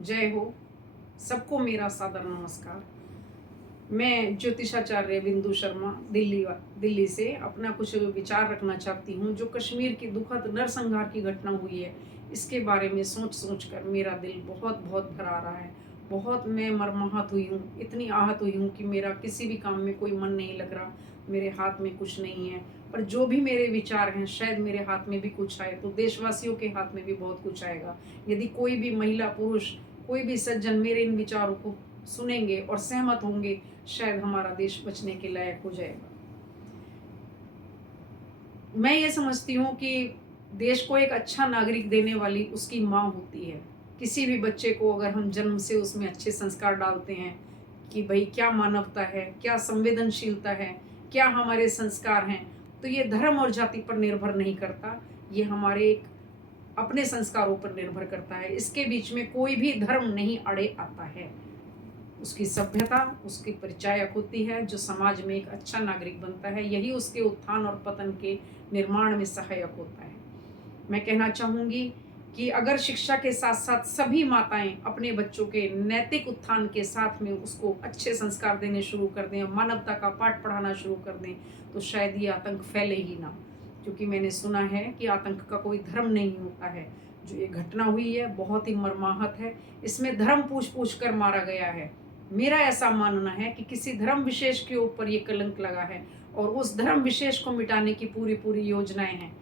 जय हो। सबको मेरा सादर नमस्कार। मैं ज्योतिषाचार्य बिंदु शर्मा दिल्ली से अपना कुछ विचार रखना चाहती हूँ। जो कश्मीर की दुखद नरसंहार की घटना हुई है, इसके बारे में सोच सोच कर मेरा दिल बहुत बहुत भर आ रहा है। बहुत मैं मर्माहत हुई हूँ, इतनी आहत हुई हूँ कि मेरा किसी भी काम में कोई मन नहीं लग रहा। मेरे हाथ में कुछ नहीं है, पर जो भी मेरे विचार हैं शायद मेरे हाथ में भी कुछ आए तो देशवासियों के हाथ में भी बहुत कुछ आएगा। यदि कोई भी महिला पुरुष, कोई भी सज्जन मेरे इन विचारों को सुनेंगे और सहमत होंगे, शायद हमारा देश बचने के लायक हो जाएगा। मैं ये समझती हूँ कि देश को एक अच्छा नागरिक देने वाली उसकी माँ होती है। किसी भी बच्चे को अगर हम जन्म से उसमें अच्छे संस्कार डालते हैं कि भाई क्या मानवता है, क्या संवेदनशीलता है, क्या हमारे संस्कार हैं, तो ये धर्म और जाति पर निर्भर नहीं करता। ये हमारे एक अपने संस्कारों पर निर्भर करता है। इसके बीच में कोई भी धर्म नहीं अड़े आता है। उसकी सभ्यता उसकी परिचायक होती है, जो समाज में एक अच्छा नागरिक बनता है। यही उसके उत्थान और पतन के निर्माण में सहायक होता है। मैं कहना चाहूँगी कि अगर शिक्षा के साथ साथ सभी माताएं अपने बच्चों के नैतिक उत्थान के साथ में उसको अच्छे संस्कार देने शुरू कर दें, मानवता का पाठ पढ़ाना शुरू कर दें, तो शायद ये आतंक फैले ही ना। क्योंकि मैंने सुना है कि आतंक का कोई धर्म नहीं होता है। जो ये घटना हुई है बहुत ही मर्माहत है। इसमें धर्म पूछ पूछ कर मारा गया है। मेरा ऐसा मानना है कि किसी धर्म विशेष के ऊपर ये कलंक लगा है और उस धर्म विशेष को मिटाने की पूरी पूरी योजनाएं हैं।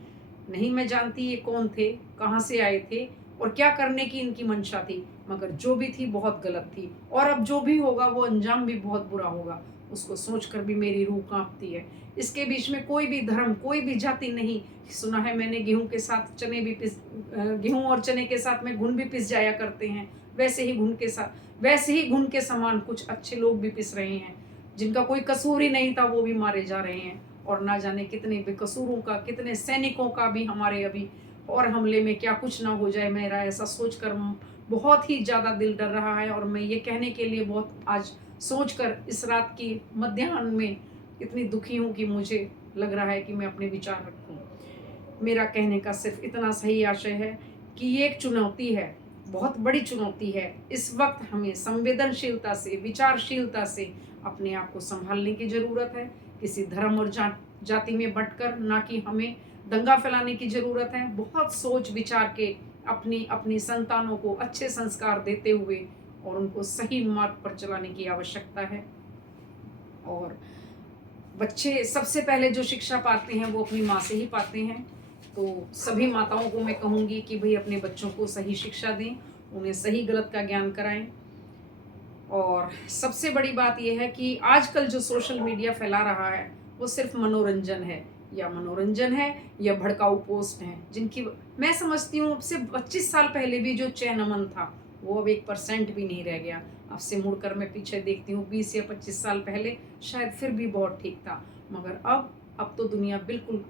नहीं मैं जानती ये कौन थे, कहाँ से आए थे और क्या करने की इनकी मंशा थी, मगर जो भी थी बहुत गलत थी और अब जो भी होगा वो अंजाम भी बहुत बुरा होगा। उसको सोचकर भी मेरी रूह कांपती है। इसके बीच में कोई भी धर्म, कोई भी जाति नहीं। सुना है मैंने गेहूं के साथ चने भी गेहूं और चने के साथ में घुन भी पिस जाया करते हैं। वैसे ही घुन के समान कुछ अच्छे लोग भी पिस रहे हैं, जिनका कोई कसूर ही नहीं था, वो भी मारे जा रहे हैं। और ना जाने कितने बेकसूरों का, कितने सैनिकों का भी हमारे अभी और हमले में क्या कुछ ना हो जाए। मेरा ऐसा सोचकर बहुत ही ज़्यादा दिल डर रहा है। और मैं ये कहने के लिए बहुत आज सोचकर इस रात की मध्याह्न में इतनी दुखी हूँ कि मुझे लग रहा है कि मैं अपने विचार रखूँ। मेरा कहने का सिर्फ इतना सही आशय है कि ये एक चुनौती है, बहुत बड़ी चुनौती है। इस वक्त हमें संवेदनशीलता से, विचारशीलता से अपने आप को संभालने की ज़रूरत है। किसी धर्म और जाति में बंटकर ना कि हमें दंगा फैलाने की ज़रूरत है। बहुत सोच विचार के अपनी अपनी संतानों को अच्छे संस्कार देते हुए और उनको सही मार्ग पर चलाने की आवश्यकता है। और बच्चे सबसे पहले जो शिक्षा पाते हैं वो अपनी माँ से ही पाते हैं। तो सभी माताओं को मैं कहूँगी कि भाई अपने बच्चों को सही शिक्षा दें, उन्हें सही गलत का ज्ञान कराएं। और सबसे बड़ी बात यह है कि आजकल जो सोशल मीडिया फैला रहा है वो सिर्फ मनोरंजन है या भड़काऊ पोस्ट हैं, जिनकी मैं समझती हूँ अब से 25 साल पहले भी जो चैन अमन था वो अब 1% भी नहीं रह गया। अब से मुड़कर मैं पीछे देखती हूँ 20 या 25 साल पहले शायद फिर भी बहुत ठीक था, मगर अब तो दुनिया बिल्कुल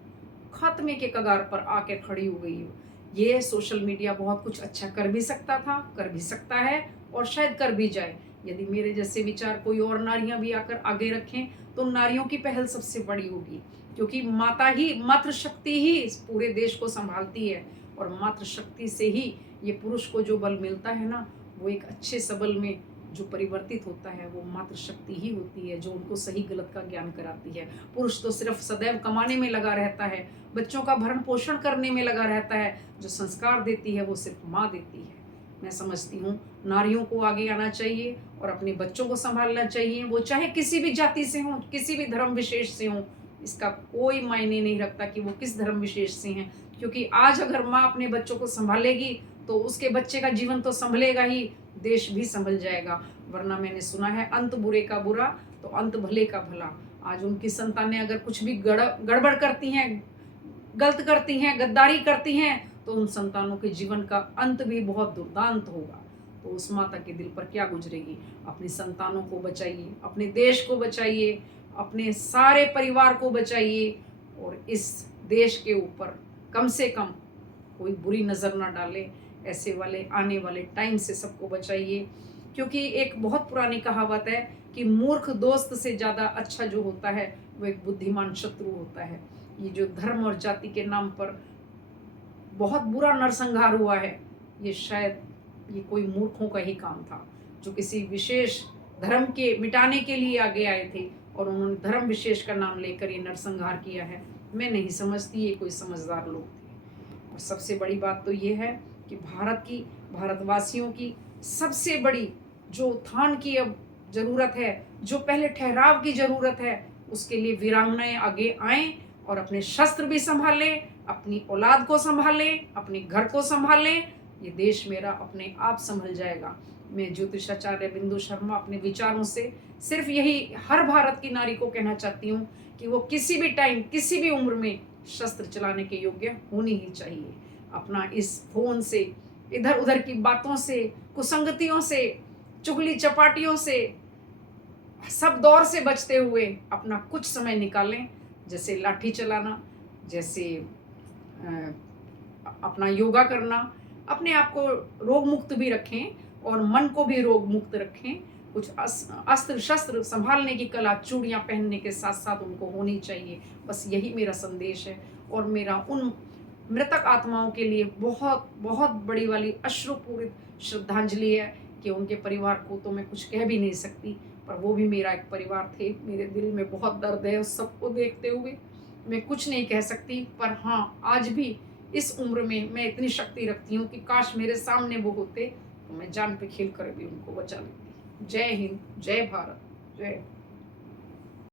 खात्मे के कगार पर आके खड़ी हो गई हो। ये सोशल मीडिया बहुत कुछ अच्छा कर भी सकता था, कर भी सकता है और शायद कर भी जाए। यदि मेरे जैसे विचार कोई और नारियां भी आकर आगे रखें तो नारियों की पहल सबसे बड़ी होगी, क्योंकि मातृशक्ति ही इस पूरे देश को संभालती है। और मातृशक्ति से ही ये पुरुष को जो बल मिलता है ना, वो एक अच्छे सबल में जो परिवर्तित होता है वो मातृशक्ति ही होती है, जो उनको सही गलत का ज्ञान कराती है। पुरुष तो सिर्फ सदैव कमाने में लगा रहता है, बच्चों का भरण पोषण करने में लगा रहता है। जो संस्कार देती है वो सिर्फ माँ देती है। मैं समझती हूँ नारियों को आगे आना चाहिए और अपने बच्चों को संभालना चाहिए। वो चाहे किसी भी जाति से हों, किसी भी धर्म विशेष से हों, इसका कोई मायने नहीं रखता कि वो किस धर्म विशेष से हैं। क्योंकि आज अगर माँ अपने बच्चों को संभालेगी तो उसके बच्चे का जीवन तो संभलेगा ही, देश भी संभल जाएगा। वरना मैंने सुना है अंत बुरे का बुरा तो अंत भले का भला। आज उनकी संतानें अगर कुछ भी गड़बड़ करती हैं, गलत करती हैं, गद्दारी करती हैं, तो उन संतानों के जीवन का अंत भी बहुत दुर्दांत होगा। तो उस माता के दिल पर क्या गुजरेगी। अपनी संतानों को बचाइए, अपने देश को बचाइए, अपने सारे परिवार को बचाइए और इस देश के ऊपर कम से कम कोई बुरी नज़र ना डाले। ऐसे वाले आने वाले टाइम से सबको बचाइए। क्योंकि एक बहुत पुरानी कहावत है कि मूर्ख दोस्त से ज़्यादा अच्छा जो होता है वो एक बुद्धिमान शत्रु होता है। ये जो धर्म और जाति के नाम पर बहुत बुरा नरसंहार हुआ है, ये शायद ये कोई मूर्खों का ही काम था जो किसी विशेष धर्म के मिटाने के लिए आगे आए थे और उन्होंने धर्म विशेष का नाम लेकर ये नरसंहार किया है। मैं नहीं समझती ये कोई समझदार लोग थे। और सबसे बड़ी बात तो ये है कि भारतवासियों की सबसे बड़ी जो उत्थान की अब ज़रूरत है, जो पहले ठहराव की ज़रूरत है, उसके लिए वीरांगनाएं आगे आएं और अपने शस्त्र भी संभाल लें, अपनी औलाद को संभाल लें, अपने घर को संभाल लें। ये देश मेरा अपने आप संभल जाएगा। मैं ज्योतिषाचार्य बिंदु शर्मा अपने विचारों से सिर्फ यही हर भारत की नारी को कहना चाहती हूँ कि वो किसी भी टाइम, किसी भी उम्र में शस्त्र चलाने के योग्य होनी ही चाहिए। अपना इस फोन से, इधर उधर की बातों से, कुसंगतियों से, चुगली चपाटियों से, सब दौर से बचते हुए अपना कुछ समय निकालें, जैसे लाठी चलाना, जैसे अपना योगा करना, अपने आप को रोग मुक्त भी रखें और मन को भी रोग मुक्त रखें। कुछ अस्त्र शस्त्र संभालने की कला चूड़ियाँ पहनने के साथ साथ उनको होनी चाहिए। बस यही मेरा संदेश है और मेरा उन मृतक आत्माओं के लिए बहुत बहुत बड़ी वाली अश्रुपूरित श्रद्धांजलि है कि उनके परिवार को तो मैं कुछ कह भी नहीं सकती, पर वो भी मेरा एक परिवार थे। मेरे दिल में बहुत दर्द है उस सबको देखते हुए, मैं कुछ नहीं कह सकती। पर हाँ, आज भी इस उम्र में मैं इतनी शक्ति रखती हूँ कि काश मेरे सामने वो होते तो मैं जान पे खेल कर भी उनको बचा लेती। जय हिंद, जय भारत, जय।